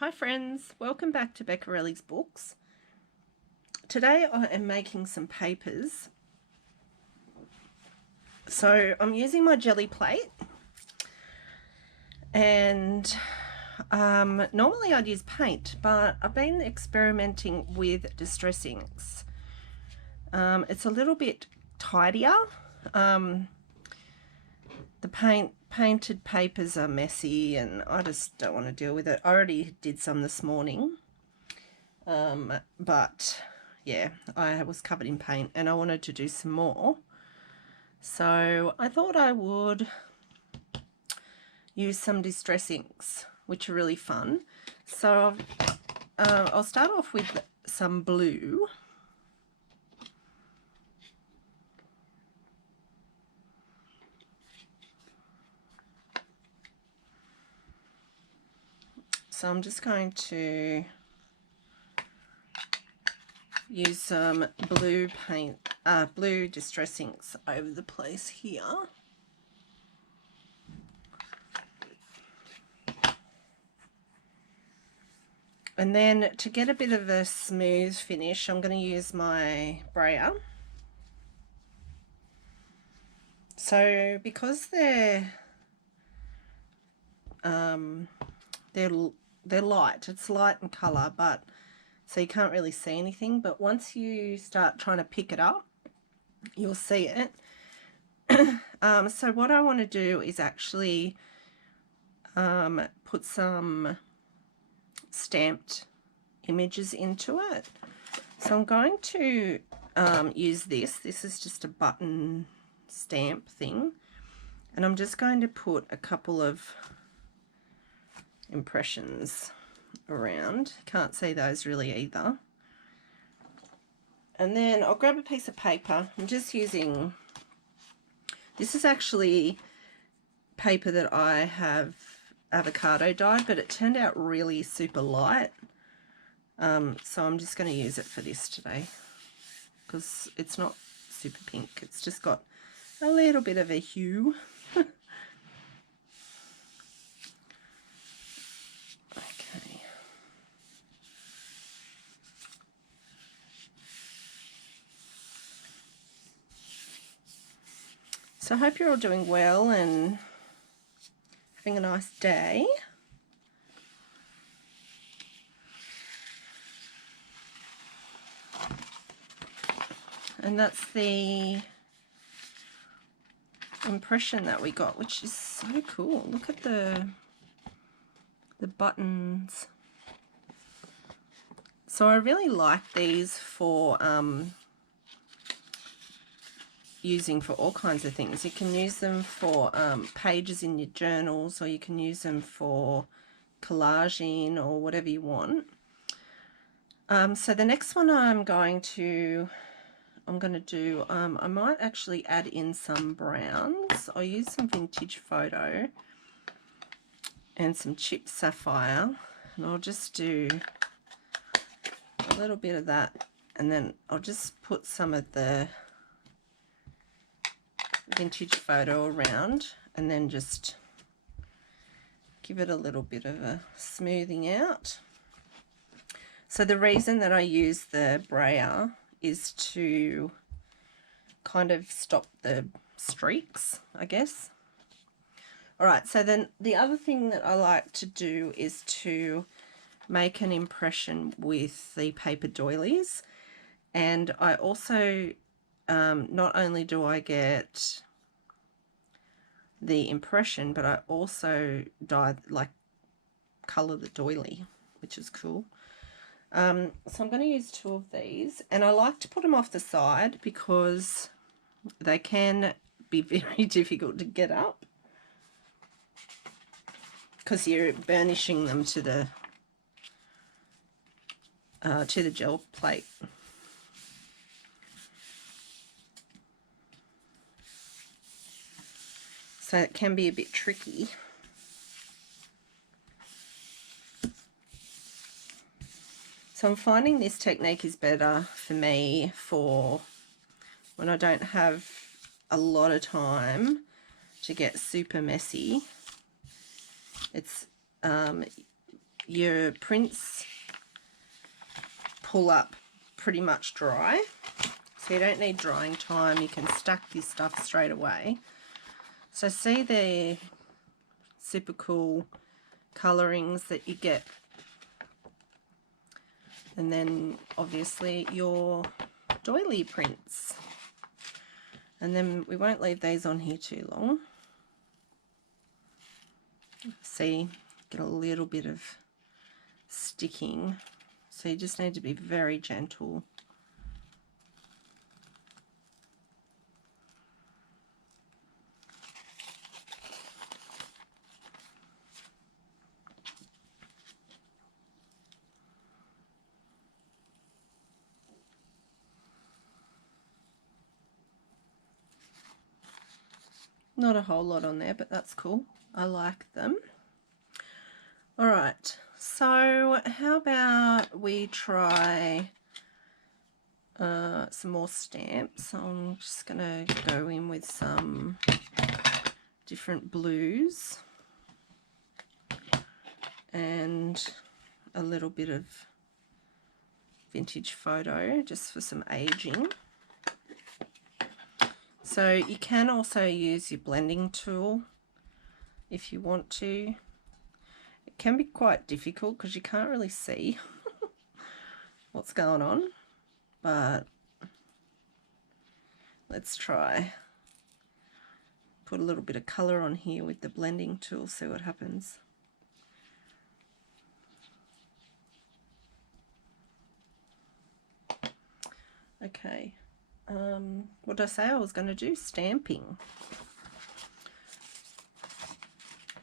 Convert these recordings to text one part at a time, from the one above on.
Hi friends, welcome back to Beccarelli's Books. Today I am making some papers. So I'm using my Gelli plate and normally I'd use paint, but I've been experimenting with distress inks. It's a little bit tidier. The painted papers are messy and I just don't want to deal with it. I already did some this morning. But yeah, I was covered in paint and I wanted to do some more. So I thought I would use some distress inks, which are really fun. So I'll start off with some blue. So I'm just going to use some blue blue distress inks over the place here. And then to get a bit of a smooth finish, I'm going to use my brayer. So because they're light, it's light in colour, but so you can't really see anything, but once you start trying to pick it up, you'll see it. So what I want to do is actually put some stamped images into it. So I'm going to use this. This is just a button stamp thing, and I'm just going to put a couple of impressions around. Can't see those really either. And then I'll grab a piece of paper. I'm just using, this is actually paper that I have avocado dyed, but it turned out really super light. So I'm just going to use it for this today because it's not super pink. It's just got a little bit of a hue. Okay. So I hope you're all doing well and having a nice day. And that's the impression that we got, which is so cool. Look at the buttons. So I really like these for using for all kinds of things. You can use them for pages in your journals, or you can use them for collaging or whatever you want. So the next one I'm going to do, I might actually add in some browns. I'll use some vintage photo and some chipped sapphire, and I'll just do a little bit of that, and then I'll just put some of the vintage photo around, and then just give it a little bit of a smoothing out. So the reason that I use the brayer is to kind of stop the streaks, I guess. Alright, so then the other thing that I like to do is to make an impression with the paper doilies, and I also not only do I get the impression, but I also colour the doily, which is cool. So I'm going to use 2 of these, and I like to put them off the side because they can be very difficult to get up because you're burnishing them to the gel plate. So it can be a bit tricky. So I'm finding this technique is better for me for when I don't have a lot of time to get super messy. It's your prints pull up pretty much dry, so you don't need drying time. You can stack this stuff straight away. So see the super cool colorings that you get, and then obviously your doily prints. And then we won't leave these on here too long. See, get a little bit of sticking, so you just need to be very gentle. Not a whole lot on there, but that's cool. I like them. All right, so how about we try some more stamps. I'm just gonna go in with some different blues and a little bit of vintage photo just for some aging. So you can also use your blending tool if you want to. It can be quite difficult because you can't really see what's going on, but let's try. Put a little bit of colour on here with the blending tool, see what happens. Okay, what did I say I was going to do? Stamping.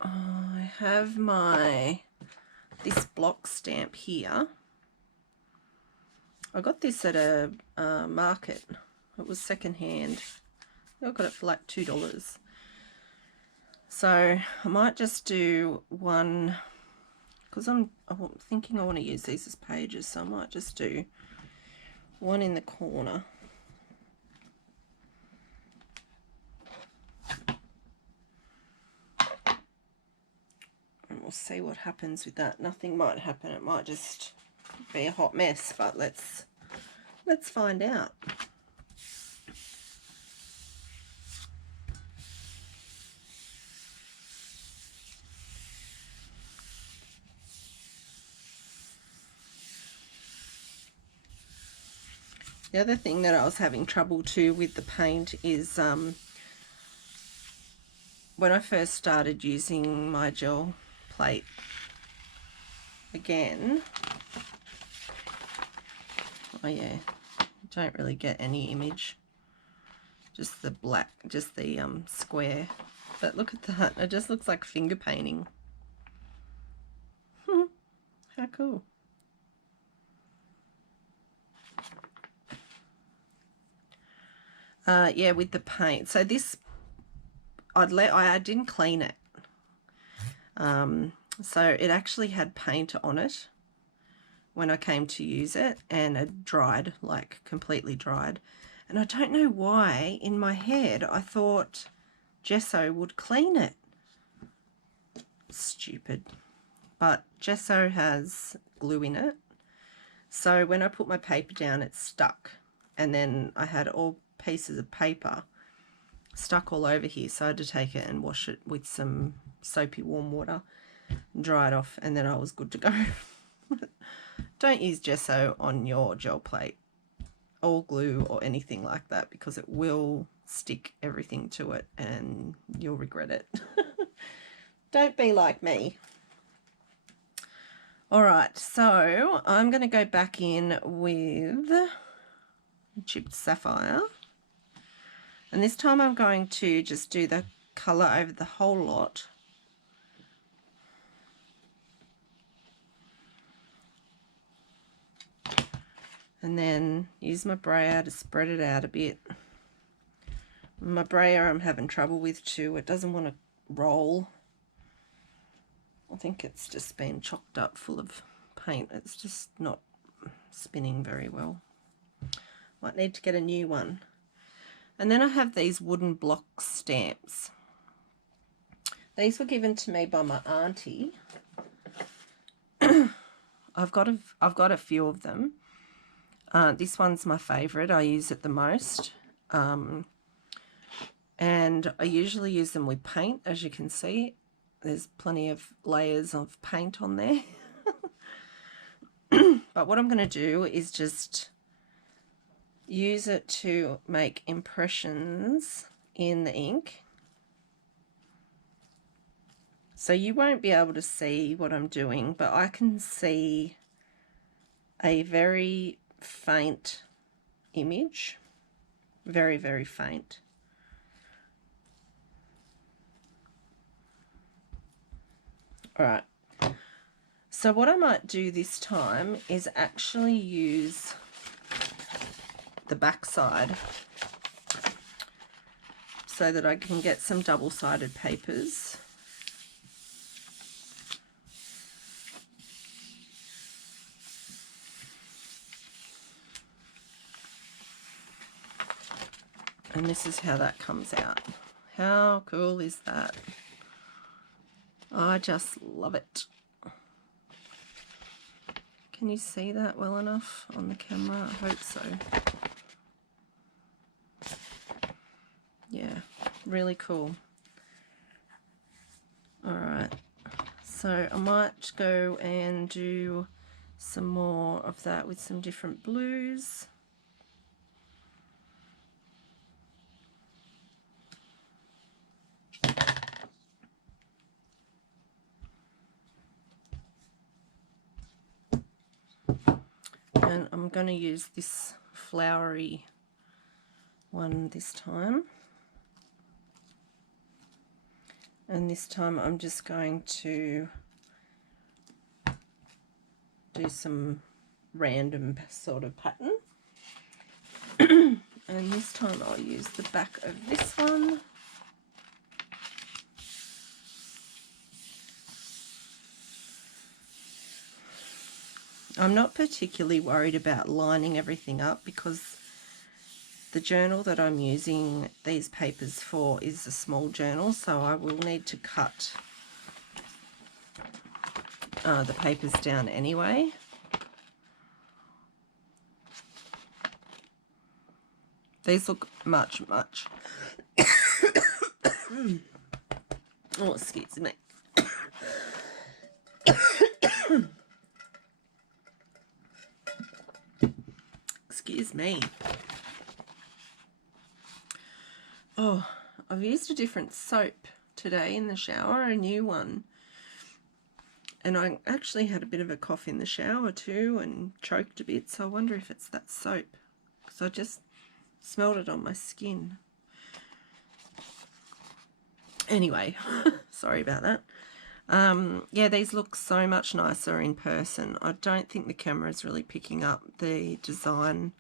I have this block stamp here. I got this at a market. It was secondhand. I got it for like $2. So I might just do one, because I'm thinking I want to use these as pages, so I might just do one in the corner. And we'll see what happens with that. Nothing might happen. It might just be a hot mess, but let's find out. The other thing that I was having trouble too with the paint is when I first started using my gel plate again. Oh yeah, don't really get any image, just the black, just the square. But look at that, it just looks like finger painting. How cool. Yeah, with the paint. So this, I didn't clean it. So it actually had paint on it when I came to use it, and it dried, like completely dried. And I don't know why, in my head, I thought gesso would clean it. Stupid. But gesso has glue in it. So when I put my paper down, it stuck. And then I had all pieces of paper stuck all over here, so I had to take it and wash it with some soapy warm water and dry it off, and then I was good to go. Don't use gesso on your gel plate or glue or anything like that, because it will stick everything to it and you'll regret it. Don't be like me. Alright, so I'm going to go back in with chipped sapphire. And this time I'm going to just do the colour over the whole lot. And then use my brayer to spread it out a bit. My brayer I'm having trouble with too. It doesn't want to roll. I think it's just been chocked up full of paint. It's just not spinning very well. Might need to get a new one. And then I have these wooden block stamps. These were given to me by my auntie. I've got a few of them. This one's my favorite. I use it the most. And I usually use them with paint. As you can see, there's plenty of layers of paint on there. But what I'm going to do is just use it to make impressions in the ink. So you won't be able to see what I'm doing, but I can see a very faint image. Very, very faint. All right. So what I might do this time is actually use the back side so that I can get some double-sided papers. And this is how that comes out. How cool is that? I just love it. Can you see that well enough on the camera? I hope so. Yeah, really cool. Alright, so I might go and do some more of that with some different blues. And I'm going to use this flowery one this time. And this time I'm just going to do some random sort of pattern. And this time I'll use the back of this one. I'm not particularly worried about lining everything up because the journal that I'm using these papers for is a small journal, so I will need to cut the papers down anyway. These look much oh, excuse me. Excuse me. Oh, I've used a different soap today in the shower, a new one. And I actually had a bit of a cough in the shower too and choked a bit, so I wonder if it's that soap. Because I just smelled it on my skin. Anyway, sorry about that. Yeah, these look so much nicer in person. I don't think the camera is really picking up the design,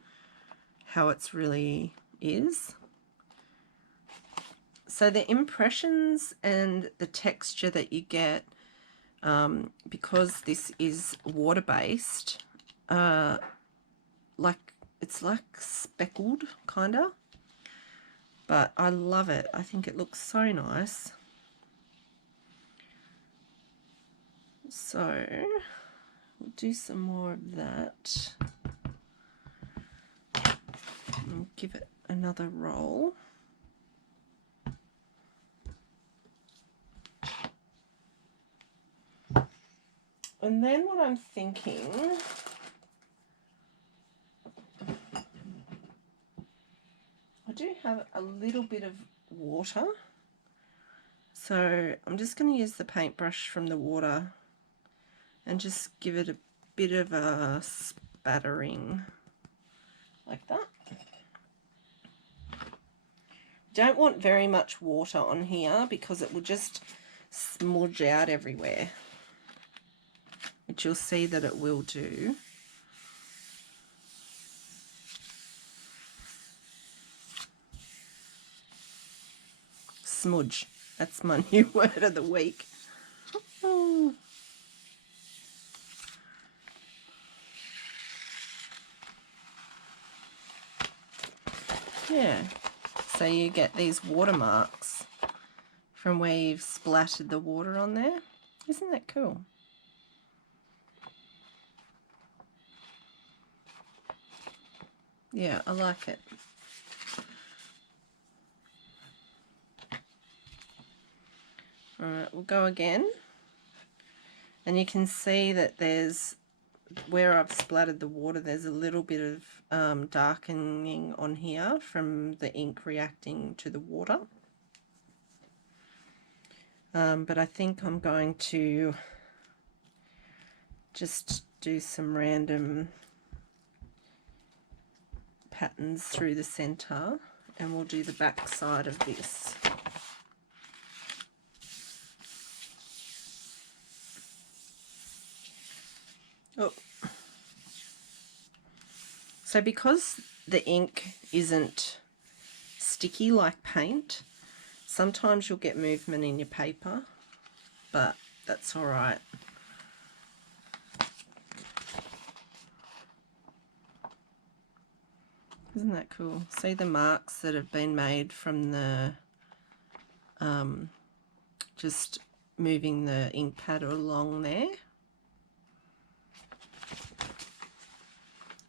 how it's really is. So the impressions and the texture that you get, because this is water-based, it's like speckled, kinda. But I love it. I think it looks so nice. So we'll do some more of that. And give it another roll. And then what I'm thinking, I do have a little bit of water. So I'm just going to use the paintbrush from the water and just give it a bit of a spattering like that. Don't want very much water on here because it will just smudge out everywhere, which you'll see that it will do. Smudge. That's my new word of the week. Oh. Yeah, so you get these watermarks from where you've splattered the water on there. Isn't that cool? Yeah, I like it. Alright, we'll go again. And you can see that there's, where I've splattered the water, there's a little bit of darkening on here from the ink reacting to the water. But I think I'm going to just do some random patterns through the center, and we'll do the back side of this. Oh. So because the ink isn't sticky like paint, sometimes you'll get movement in your paper, but that's all right. Isn't that cool? See the marks that have been made from the just moving the ink pad along there.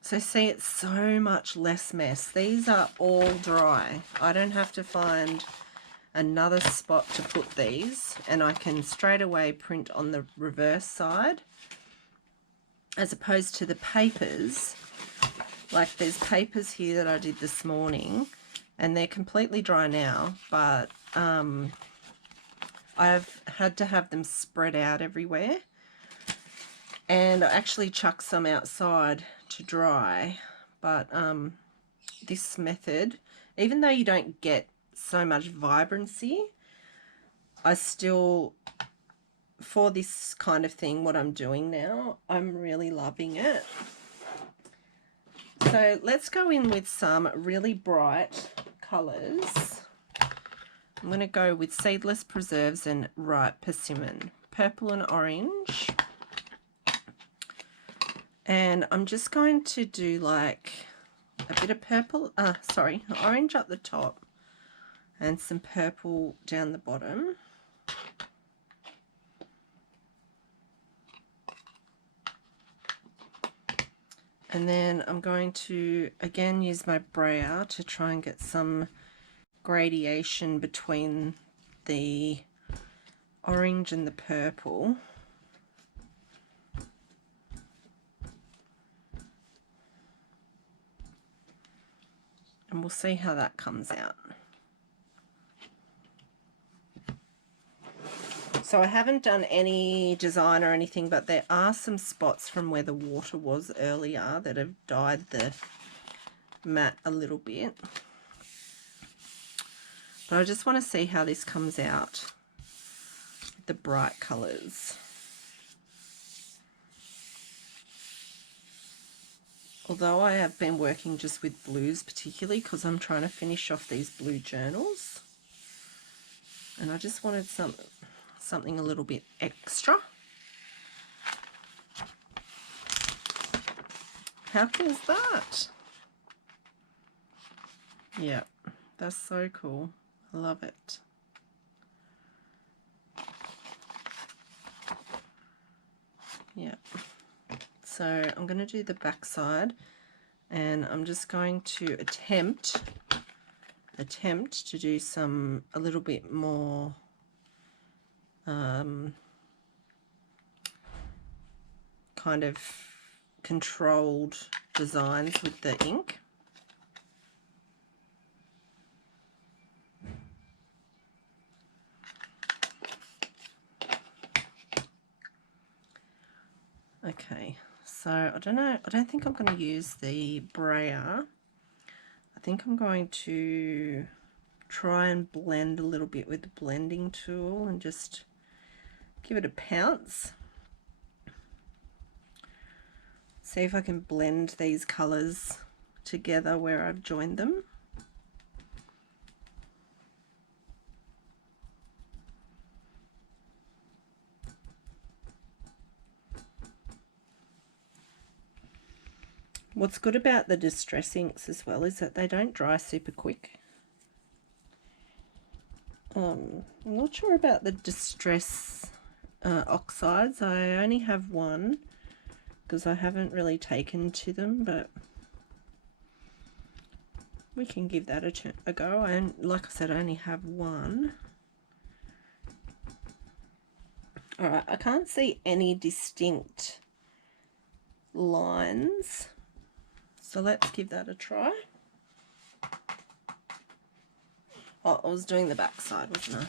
So see, it's so much less mess. These are all dry. I don't have to find another spot to put these, and I can straight away print on the reverse side, as opposed to the papers. Like there's papers here that I did this morning, and they're completely dry now, but I've had to have them spread out everywhere. And I actually chucked some outside to dry, but this method, even though you don't get so much vibrancy, I still, for this kind of thing, what I'm doing now, I'm really loving it. So let's go in with some really bright colours. I'm going to go with Seedless Preserves and Ripe Persimmon, purple and orange. And I'm just going to do like a bit of purple, orange up the top and some purple down the bottom. And then I'm going to again use my brayer to try and get some gradation between the orange and the purple. And we'll see how that comes out. So I haven't done any design or anything, but there are some spots from where the water was earlier that have dyed the mat a little bit. But I just want to see how this comes out with the bright colours. Although I have been working just with blues particularly because I'm trying to finish off these blue journals. And I just wanted something a little bit extra. How cool is that? Yeah, that's so cool. I love it. Yeah. So I'm going to do the back side, and I'm just going to attempt to do a little bit more kind of controlled designs with the ink. Okay, so I don't think I'm going to use the brayer. I think I'm going to try and blend a little bit with the blending tool and just give it a pounce. See if I can blend these colours together where I've joined them. What's good about the distress inks as well is that they don't dry super quick. I'm not sure about the distress oxides. I only have one because I haven't really taken to them, but we can give that a go. And like I said, I only have one. All right, I can't see any distinct lines, so let's give that a try. Oh, I was doing the back side, wasn't I?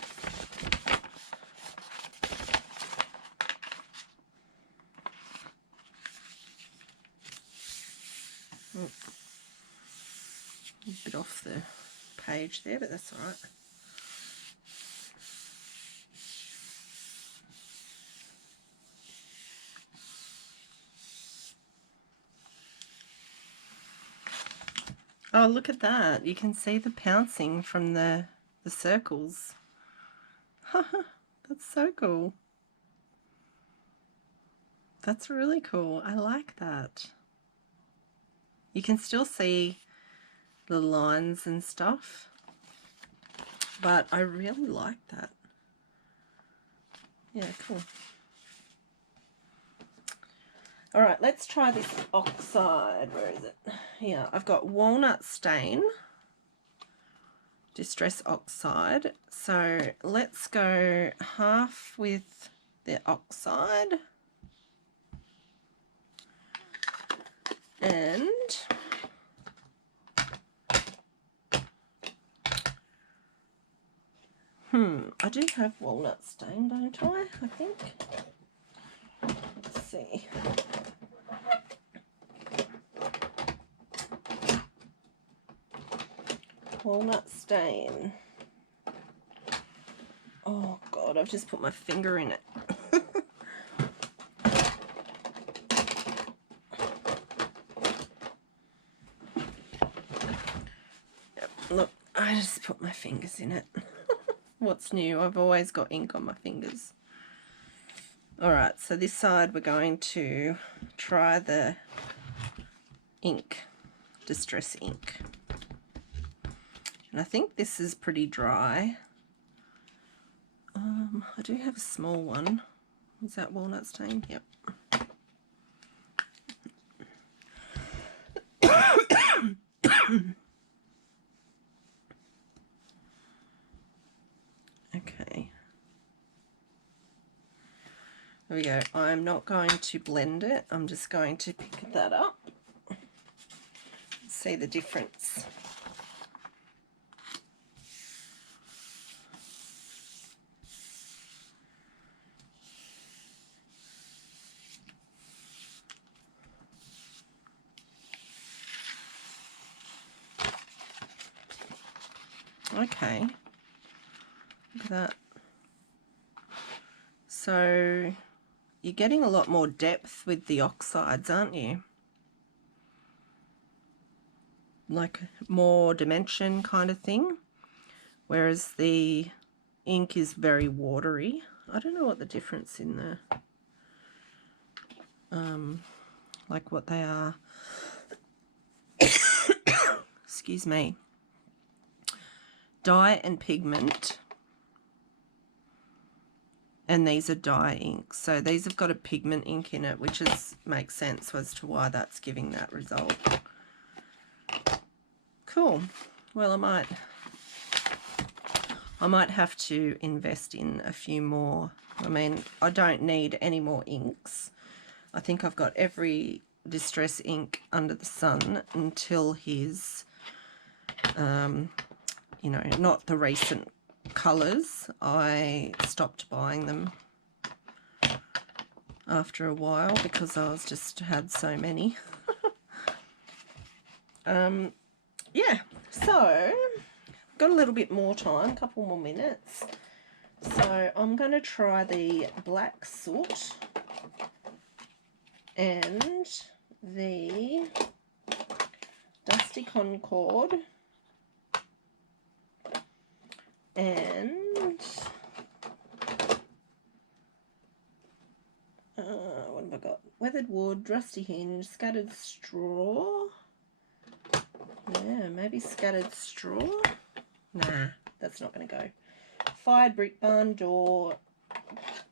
A bit off the page there, but that's all right. Oh, look at that. You can see the pouncing from the circles. That's so cool. That's really cool. I like that. You can still see the lines and stuff, but I really like that. Yeah, cool. All right, let's try this oxide. Where is it? Here, I've got walnut stain, distress oxide. So let's go half with the oxide and I do have walnut stain, don't I? I think. Let's see. Walnut stain. Oh God, I've just put my finger in it. Yep, look, I just put my fingers in it. What's new? I've always got ink on my fingers. Alright, so this side we're going to try the ink, distress ink. And I think this is pretty dry. I do have a small one. Is that walnut stain? Yep. Okay. There we go. I'm not going to blend it. I'm just going to pick that up. See the difference. Okay, look at that. So you're getting a lot more depth with the oxides, aren't you? Like more dimension kind of thing, whereas the ink is very watery. I don't know what the difference in the like what they are. Excuse me. Dye and pigment, and these are dye inks. So these have got a pigment ink in it, which makes sense as to why that's giving that result. Cool. Well, I might have to invest in a few more. I mean, I don't need any more inks. I think I've got every distress ink under the sun until his you know, not the recent colours. I stopped buying them after a while because I was just had so many. Yeah, so got a little bit more time, a couple more minutes. So I'm going to try the black soot and the dusty concord and what have I got? Weathered wood, rusty hinge, scattered straw. Yeah, maybe scattered straw. Nah, that's not going to go. Fired brick barn door,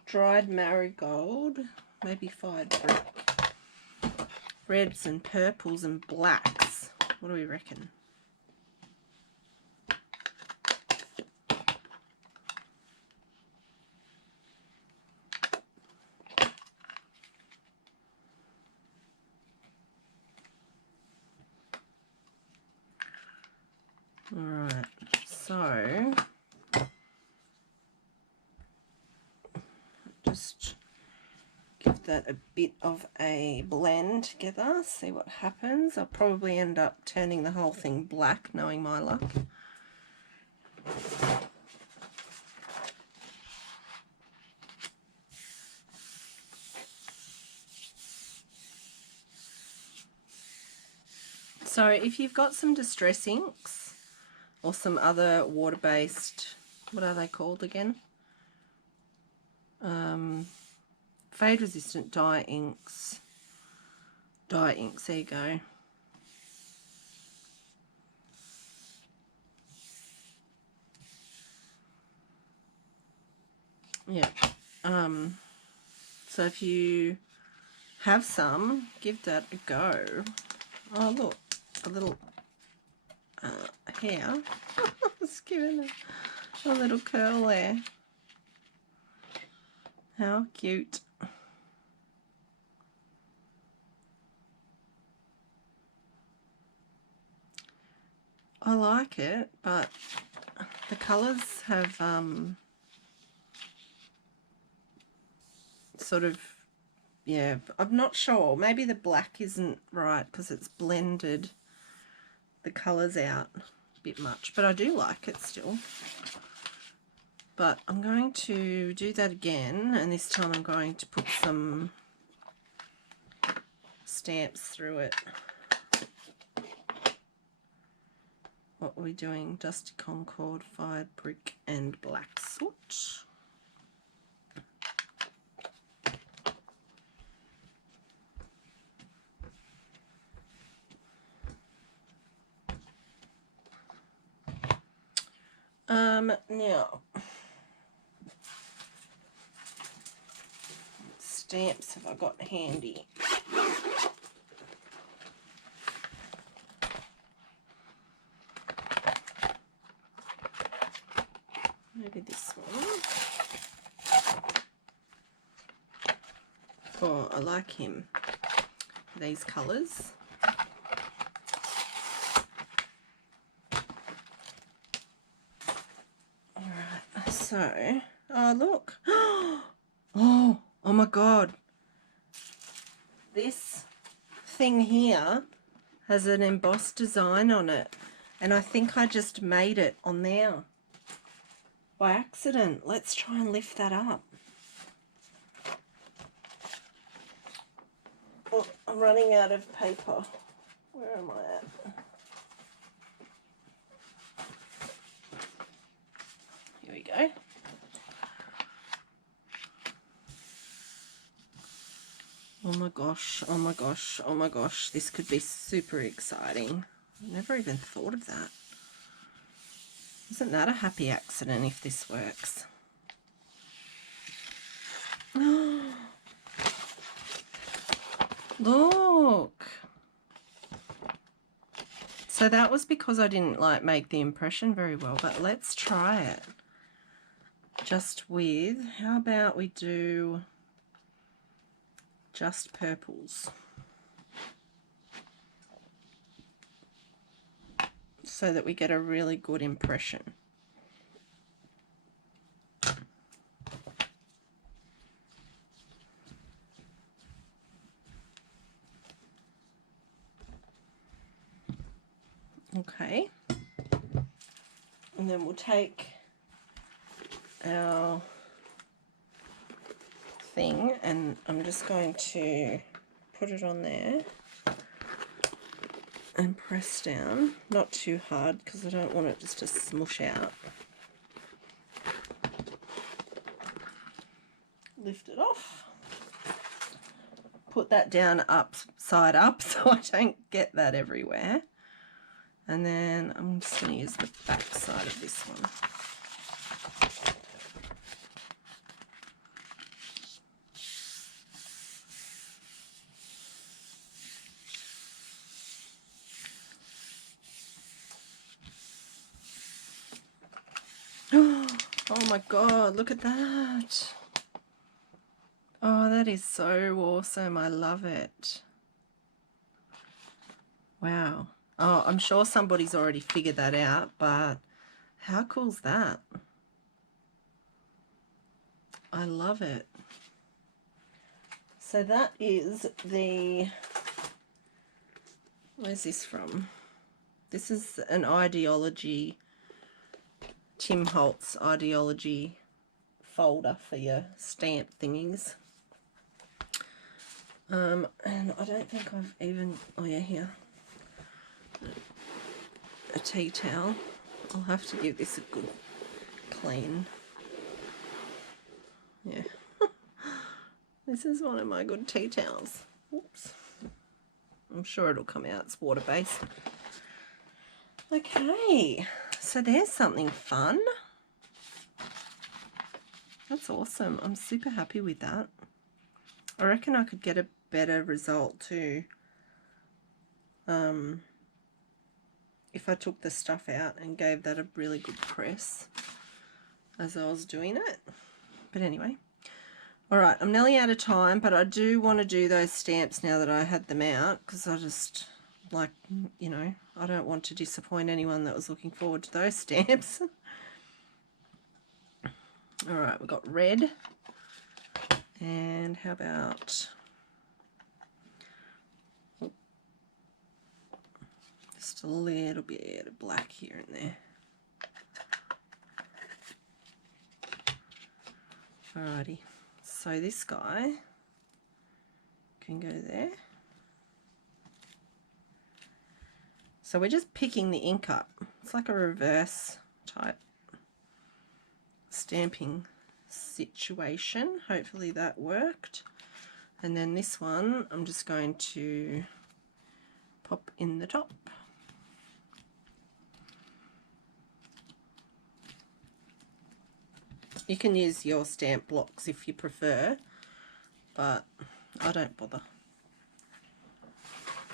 dried marigold, maybe fired brick. Reds and purples and blacks. What do we reckon? Alright, so just give that a bit of a blend together, see what happens. I'll probably end up turning the whole thing black, knowing my luck. So if you've got some distress inks or some other water-based, what are they called again? Fade resistant dye inks. There you go. Yeah. So if you have some, give that a go. Oh look, a little hair. It's giving it a little curl there. How cute. I like it, but the colours have sort of, yeah, I'm not sure. Maybe the black isn't right because it's blended the colours out a bit much, but I do like it still. But I'm going to do that again, and this time I'm going to put some stamps through it. What are we doing? Dusty Concord, Fired Brick and Black Soot. Now, stamps have I got handy? Maybe this one. Oh, I like him. These colours. Alright, so, oh look. Oh my god. This thing here has an embossed design on it, and I think I just made it on there by accident. Let's try and lift that up. Oh, I'm running out of paper. Where am I at? Here we go. Oh my gosh, oh my gosh, oh my gosh. This could be super exciting. I never even thought of that. Isn't that a happy accident if this works? Look. So that was because I didn't like make the impression very well, but let's try it. Just with, how about we do just purples, so that we get a really good impression. Okay, and then we'll take our thing, and I'm just going to put it on there and press down, not too hard because I don't want it just to smush out. Lift it off, put that down upside up so I don't get that everywhere, and then I'm just going to use the back side of this one. Oh my god, look at that. Oh, that is so awesome. I love it. Wow. Oh, I'm sure somebody's already figured that out, but how cool's that? I love it. So that is the, where's this from? This is an ideology, Tim Holtz ideology folder for your stamp thingies. And I don't think I've even, oh yeah, here, a tea towel. I'll have to give this a good clean. Yeah. This is one of my good tea towels. Oops. I'm sure it'll come out. It's water-based. Okay, so there's something fun. That's awesome. I'm super happy with that. I reckon I could get a better result too. If I took the stuff out and gave that a really good press as I was doing it. But anyway. Alright, I'm nearly out of time, but I do want to do those stamps now that I had them out, because I just, like, you know, I don't want to disappoint anyone that was looking forward to those stamps. Alright, we've got red. And how about... just a little bit of black here and there. Alrighty, so this guy can go there. So we're just picking the ink up. It's like a reverse type stamping situation. Hopefully that worked. And then this one, I'm just going to pop in the top. You can use your stamp blocks if you prefer, but I don't bother.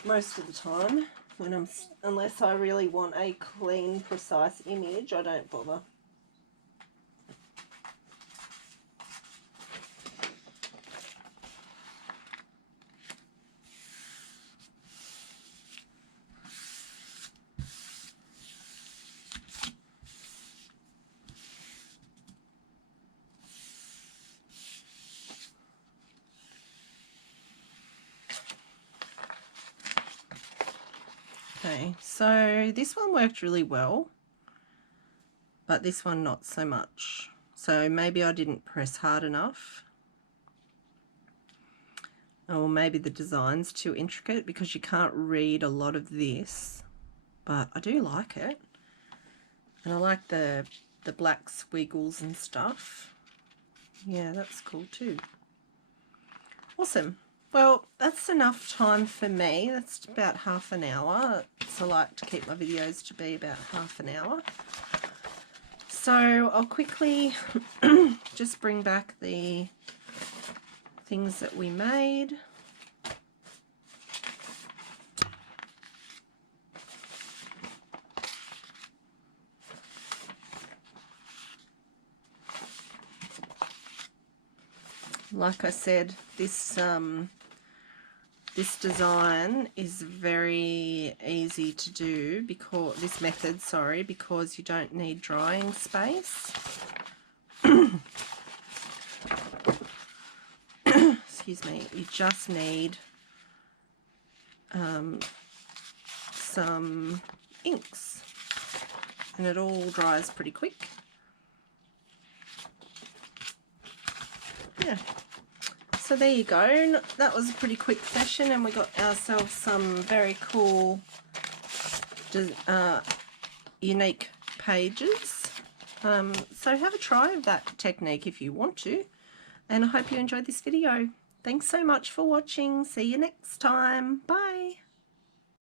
Most of the time, when unless I really want a clean, precise image, I don't bother. Okay, so this one worked really well, but this one not so much. So maybe I didn't press hard enough. Or maybe the design's too intricate, because you can't read a lot of this, but I do like it. And I like the black squiggles and stuff. Yeah, that's cool too. Awesome. Well, that's enough time for me. That's about half an hour. So I like to keep my videos to be about half an hour. So I'll quickly just bring back the things that we made. Like I said, this design is very easy to do, because this method, sorry, because you don't need drying space. Excuse me. You just need some inks, and it all dries pretty quick. Yeah. So there you go. That was a pretty quick session, and we got ourselves some very cool, unique pages. So have a try of that technique if you want to, and I hope you enjoyed this video. Thanks so much for watching. See you next time. Bye.